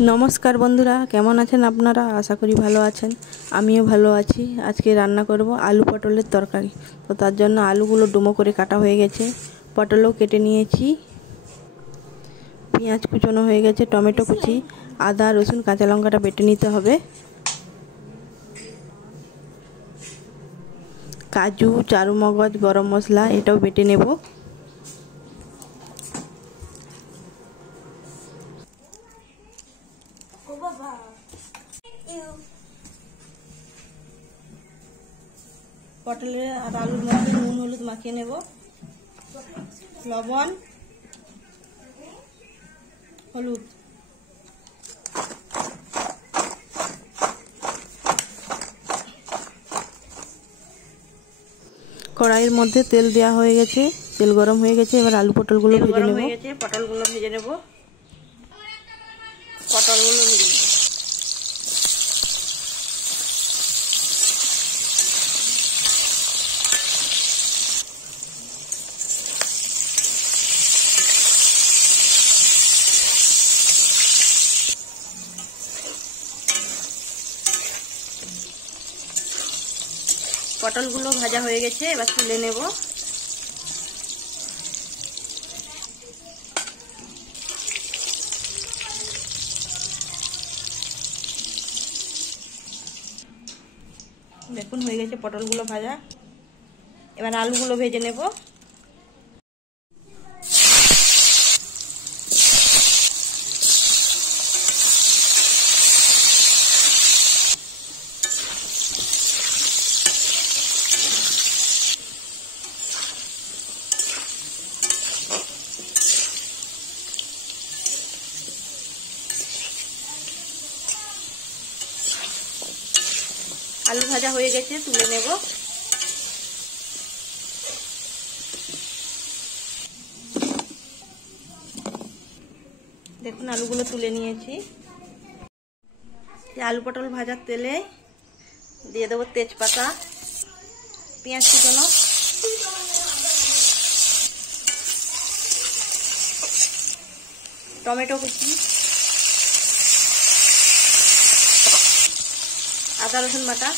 नमस्कार बंधुरा केमन आছেন আপনারা आशा करी ভালো আছেন। আমিও ভালো আছি। আজকে রান্না করব আলু পটলের তরকারি। তো তার জন্য আলুগুলো ডুমো করে কাটা হয়ে গেছে, পটলও কেটে নিয়েছি, পেঁয়াজ কুচানো হয়ে গেছে, টমেটো কুচি, আদা রসুন কাঁচা লঙ্কাটা বেটে নিতে হবে, কাজু চারুমগজ গরম মশলা এটাও বেটে নেব। পটলের আর আলুর মধ্যে নুন হলুদ মাখিয়ে নেব, লবণ হলুদ, কড়াইয়ের মধ্যে তেল দেওয়া হয়ে গেছে, তেল গরম হয়ে গেছে। এবার আলু পটলগুলো ভেজে নেব। পটলগুলো ভেজে নেব। পটলগুলো ভাজা হয়ে গেছে, এবার তুলে নেব। দেখুন হয়ে গেছে পটলগুলো ভাজা। এবার আলুগুলো ভেজে নেব। আলু ভাজা হয়ে গেছে, তুলে নেব। দেখুন আলুগুলো তুলে নিয়েছি। আলু পটল ভাজার তেলে দিয়ে দেবো তেজপাতা, পেঁয়াজ কুচানো, টমেটো কুচি, আদা রসুন বাটা,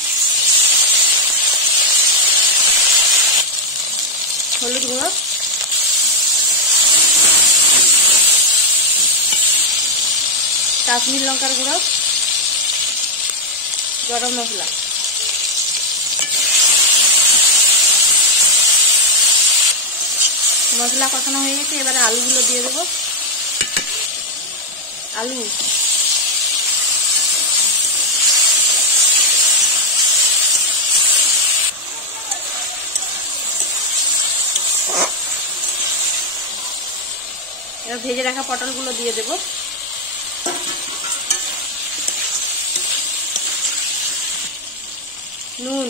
হলুদ গুঁড়ো, কাশ্মীর লঙ্কার গুঁড়ো, গরম মশলা। মশলা কষানো হয়ে গেছে, এবারে আলুগুলো দিয়ে দেবো। আলু এবার ভেজে রাখা পটলগুলো দিয়ে দেব। নুন,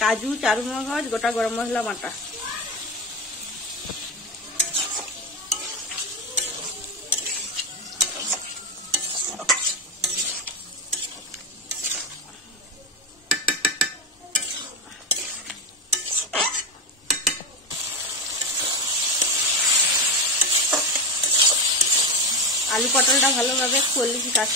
কাজু চারুমগজ গোটা গরম মশলা বাটা। আলু পটলটা ভালোভাবে কষি কাট।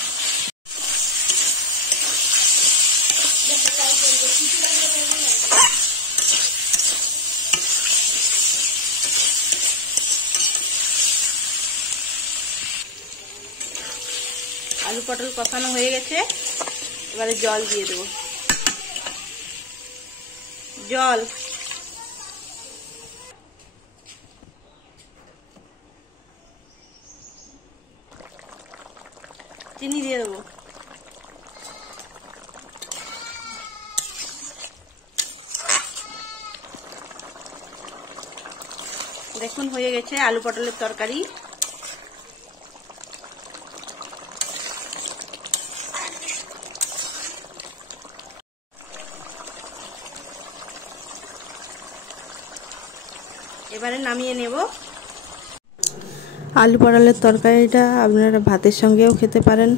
আলু পটল কষানো হয়ে গেছে, এবারে জল দিয়ে দেব। জল, চিনি দিয়ে দেবো। দেখুন হয়ে গেছে আলু পটলের তরকারি। এবারে নামিয়ে নেব। আলু পটলের তরকারিটা আপনারা ভাতের সঙ্গেও খেতে পারেন,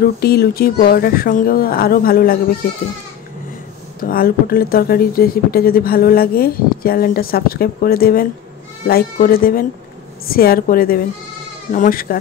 রুটি লুচি পরোটার সঙ্গেও আরও ভালো লাগবে খেতে। তো আলু পটলের তরকারির রেসিপিটা যদি ভালো লাগে চ্যানেলটা সাবস্ক্রাইব করে দেবেন, লাইক করে দেবেন, শেয়ার করে দেবেন। নমস্কার।